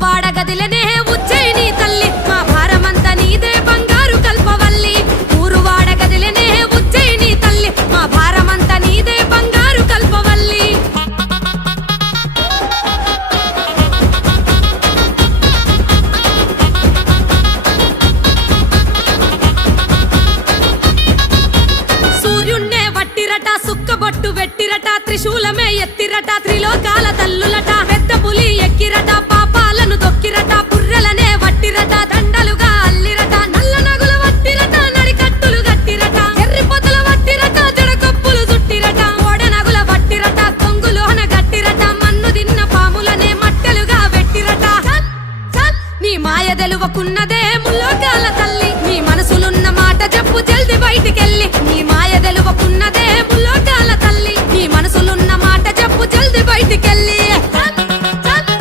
ఊరువాడ గదిలనే ఉజ్జయిని తల్లి మా భారమంతా నీదే బంగారు కల్పవల్లి ఊరువాడ గదిలనే ఉజ్జయిని తల్లి మా భారమంతా నీదే బంగారు కల్పవల్లి సూర్యున్నే వట్టిరట సుక్కబొట్టు వెట్టిరట త్రిశూలమే ఎత్తిరట త్రిలోకాల తల్లులట పెద్ద పులి ఎక్కిరట పాపాలను దొక్కిరట పుర్రెలనే వట్టిరట దండలుగా అల్లిరట నల్ల నగుల వట్టిరట నడికట్టులు గట్టిరట ఎర్రి పొదల వట్టిరట జడకొప్పులు చుట్టిరట ఓడ నగుల వట్టిరట కొంగులోన గట్టిరట మన్ను దిన్న పాములనే మట్టెలుగా వెట్టిరట నీ మాయ తెలువకున్నదే ముల్లోకాల తల్లి నీ మనసులున్న మాట చెప్పు జల్ది బయటికెళ్ళి నీ మాయ తెలువకున్నదే